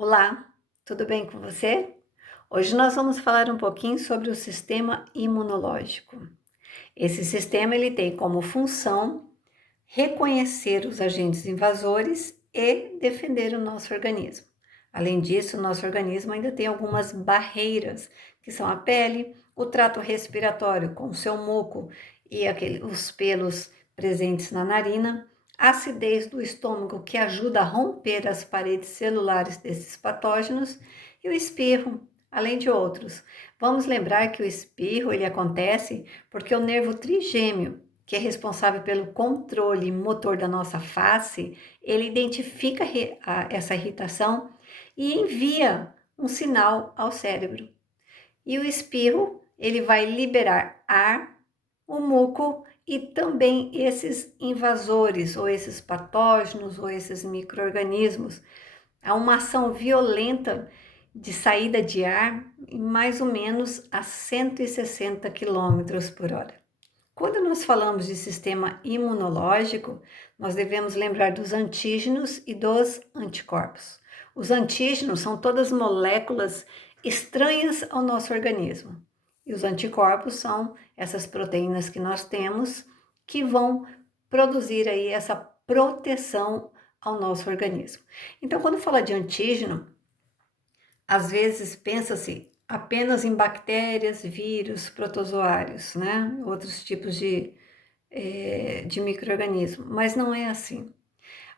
Olá, tudo bem com você? Hoje nós vamos falar um pouquinho sobre o sistema imunológico. Esse sistema ele tem como função reconhecer os agentes invasores e defender o nosso organismo. Além disso, o nosso organismo ainda tem algumas barreiras, que são a pele, o trato respiratório com o seu muco e os pelos presentes na narina, a acidez do estômago, que ajuda a romper as paredes celulares desses patógenos, e o espirro, além de outros. Vamos lembrar que o espirro ele acontece porque o nervo trigêmeo, que é responsável pelo controle motor da nossa face, ele identifica essa irritação e envia um sinal ao cérebro. E o espirro, ele vai liberar ar, o muco e também esses invasores, ou esses patógenos, ou esses micro-organismos. Há uma ação violenta de saída de ar em mais ou menos a 160 quilômetros por hora. Quando nós falamos de sistema imunológico, nós devemos lembrar dos antígenos e dos anticorpos. Os antígenos são todas moléculas estranhas ao nosso organismo. E os anticorpos são essas proteínas que nós temos que vão produzir aí essa proteção ao nosso organismo. Então, quando fala de antígeno, às vezes pensa-se apenas em bactérias, vírus, protozoários, né? Outros tipos de micro-organismo, mas não é assim.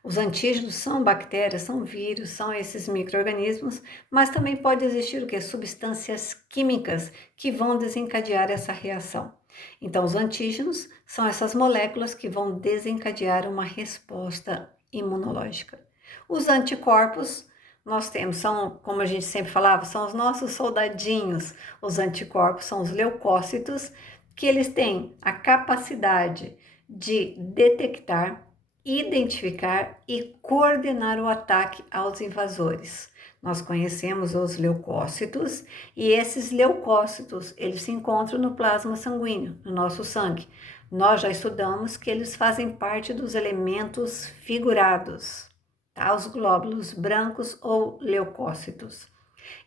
Os antígenos são bactérias, são vírus, são esses micro-organismos, mas também pode existir o que? Substâncias químicas que vão desencadear essa reação. Então, os antígenos são essas moléculas que vão desencadear uma resposta imunológica. Os anticorpos, nós temos, são, como a gente sempre falava, são os nossos soldadinhos. Os anticorpos são os leucócitos, que eles têm a capacidade de detectar, identificar e coordenar o ataque aos invasores. Nós conhecemos os leucócitos e esses leucócitos, eles se encontram no plasma sanguíneo, no nosso sangue. Nós já estudamos que eles fazem parte dos elementos figurados, tá? Os glóbulos brancos ou leucócitos.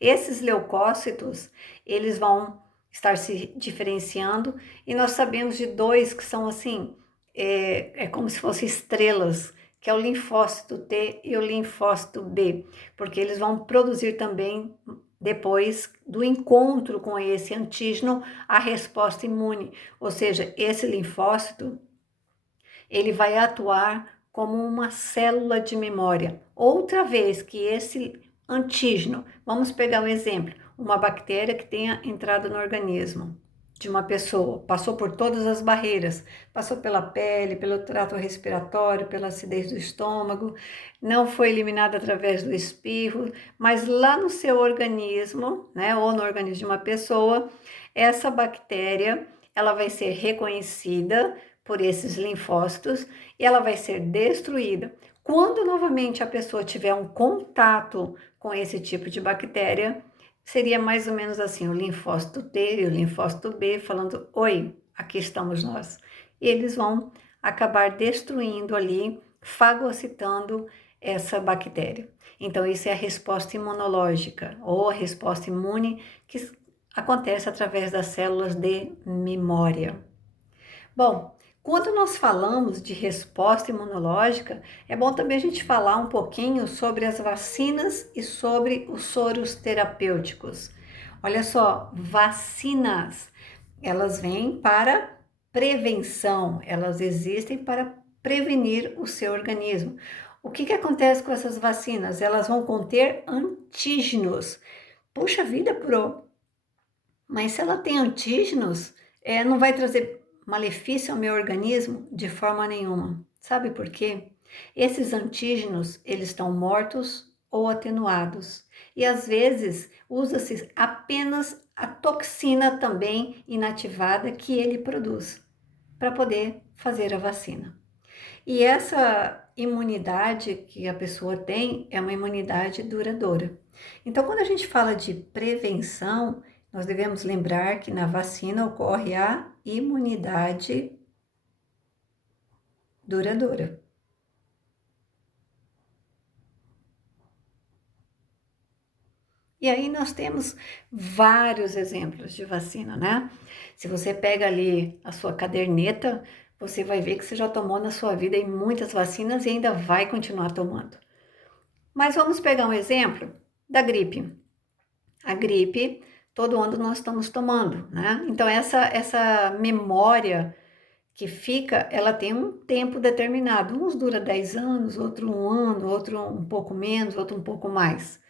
Esses leucócitos, eles vão estar se diferenciando e nós sabemos de dois que são assim, é como se fossem estrelas, que é o linfócito T e o linfócito B, porque eles vão produzir também, depois do encontro com esse antígeno, a resposta imune, ou seja, esse linfócito, ele vai atuar como uma célula de memória. Outra vez que esse antígeno, vamos pegar um exemplo, uma bactéria que tenha entrado no organismo de uma pessoa, passou por todas as barreiras, passou pela pele, pelo trato respiratório, pela acidez do estômago, não foi eliminada através do espirro, mas lá no seu organismo, né, ou no organismo de uma pessoa, essa bactéria, ela vai ser reconhecida por esses linfócitos e ela vai ser destruída. Quando novamente a pessoa tiver um contato com esse tipo de bactéria, seria mais ou menos assim, o linfócito T e o linfócito B falando, oi, aqui estamos nós. E eles vão acabar destruindo ali, fagocitando essa bactéria. Então, isso é a resposta imunológica, ou a resposta imune, que acontece através das células de memória. Bom, quando nós falamos de resposta imunológica, é bom também a gente falar um pouquinho sobre as vacinas e sobre os soros terapêuticos. Olha só, vacinas, elas vêm para prevenção, elas existem para prevenir o seu organismo. O que acontece com essas vacinas? Elas vão conter antígenos. Puxa vida, mas se ela tem antígenos, não vai trazer malefício ao meu organismo de forma nenhuma. Sabe por quê? Esses antígenos, eles estão mortos ou atenuados. E às vezes usa-se apenas a toxina também inativada que ele produz para poder fazer a vacina. E essa imunidade que a pessoa tem é uma imunidade duradoura. Então, quando a gente fala de prevenção, nós devemos lembrar que na vacina ocorre a imunidade duradoura. E aí nós temos vários exemplos de vacina, né? Se você pega ali a sua caderneta, você vai ver que você já tomou na sua vida aí muitas vacinas e ainda vai continuar tomando. Mas vamos pegar um exemplo da gripe. A gripe, todo ano nós estamos tomando, né? Então essa memória que fica, ela tem um tempo determinado. Uns dura 10 anos, outro um ano, outro um pouco menos, outro um pouco mais.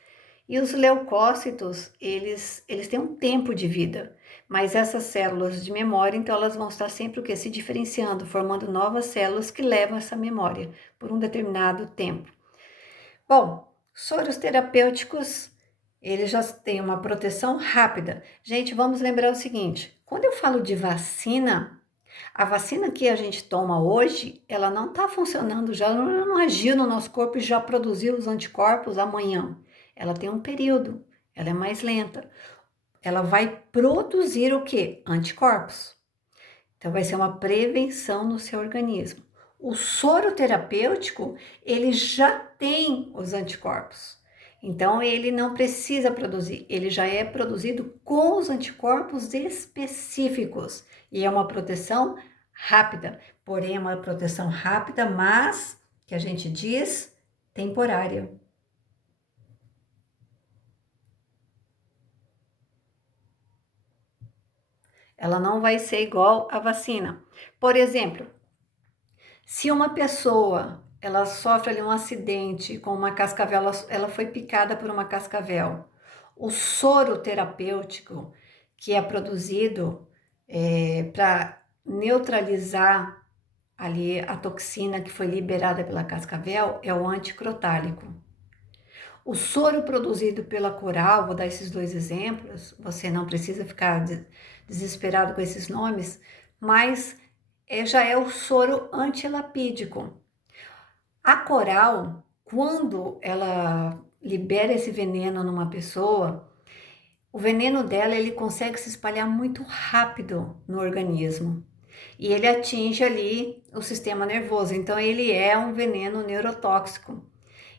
E os leucócitos, eles têm um tempo de vida, mas essas células de memória, então elas vão estar sempre o quê? Se diferenciando, formando novas células que levam essa memória por um determinado tempo. Bom, soros terapêuticos, eles já têm uma proteção rápida. Gente, vamos lembrar o seguinte, quando eu falo de vacina, a vacina que a gente toma hoje, ela não está funcionando, já não agiu no nosso corpo e já produziu os anticorpos amanhã. Ela tem um período, ela é mais lenta. Ela vai produzir o quê? Anticorpos. Então vai ser uma prevenção no seu organismo. O soro terapêutico, ele já tem os anticorpos. Então ele não precisa produzir, ele já é produzido com os anticorpos específicos e é uma proteção rápida. Porém, é uma proteção rápida, mas que a gente diz temporária. Ela não vai ser igual à vacina. Por exemplo, se uma pessoa ela sofre ali um acidente com uma cascavel, ela foi picada por uma cascavel, o soro terapêutico que é produzido para neutralizar ali a toxina que foi liberada pela cascavel é o anticrotálico. O soro produzido pela Coral, vou dar esses dois exemplos, você não precisa ficar desesperado com esses nomes, mas já é o soro antilapídico. A Coral, quando ela libera esse veneno numa pessoa, o veneno dela ele consegue se espalhar muito rápido no organismo e ele atinge ali o sistema nervoso. Então ele é um veneno neurotóxico.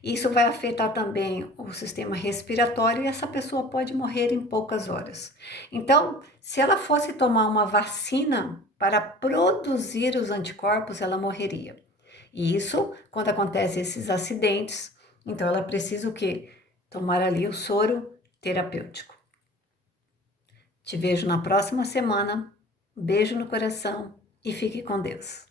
Isso vai afetar também o sistema respiratório e essa pessoa pode morrer em poucas horas. Então, se ela fosse tomar uma vacina para produzir os anticorpos, ela morreria. E isso, quando acontecem esses acidentes, então ela precisa o quê? Tomar ali o soro terapêutico. Te vejo na próxima semana. Beijo no coração e fique com Deus.